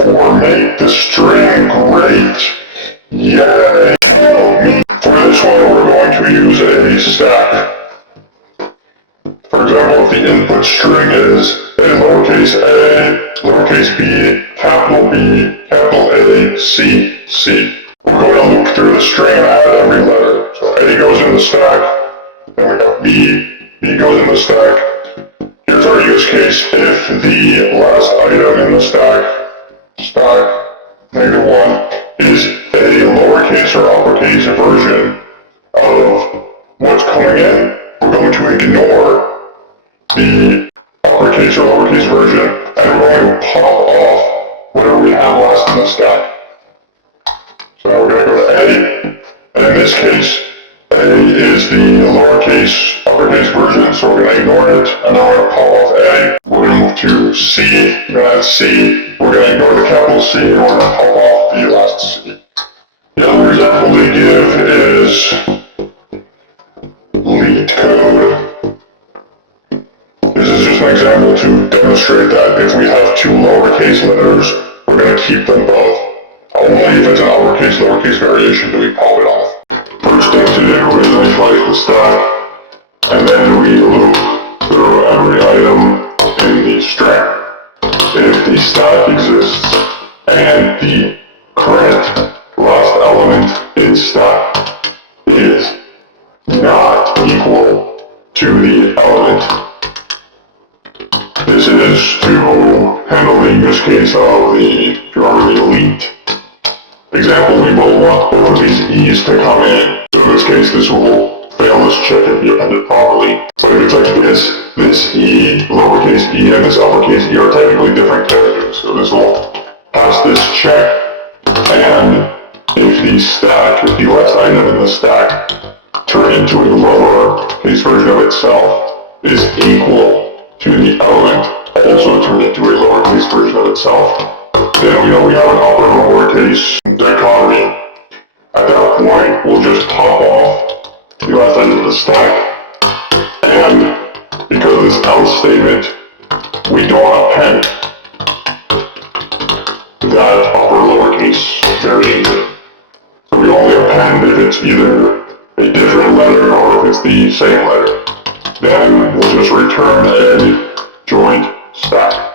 Make the string great. Yay! For this one, we're going to use a stack. For example, if the input string is lowercase a, lowercase b, capital A, C, C. We're going to look through the string and add every letter. So A goes in the stack, then we have B goes in the stack. Here's our use case if the last item in the stack -1, is a lowercase or uppercase version of what's coming in. We're going to ignore the uppercase or lowercase version, and we're going to pop off whatever we have last in the stack. So now we're going to go to A, and in this case, A is the lowercase uppercase version, so we're going to ignore it, and now we're going to pop off A. We're going to move to C, we're going to add C, we're going to ignore the capital C, and we're going to pop off the last C. The other example they give is LeetCode. This is just an example to demonstrate that if we have two lowercase letters, we're going to keep them both. Only if it's an uppercase, lowercase variation do we pop it off. First thing to do is initialize the stack, and then we loop through every item in the string. If the stack exists and the current last element in stack is not equal to the element, this is to handle the use case of the elite example. We will want both of these E's to come in. So in this case, this will fail this check if you append it properly. But if it's like this E, lowercase e, and this uppercase E are technically different characters. So this will pass this check, and if the last item in the stack turned into a lowercase version of itself is equal to the element also turned into a lowercase version of itself, then we know we have an upper lowercase dichotomy. At that point, we'll just pop off the last end of the stack, and because of this else statement, we don't append that upper lowercase variation. So we only append if it's either a different letter or if it's the same letter. Then we'll just return a joint stack.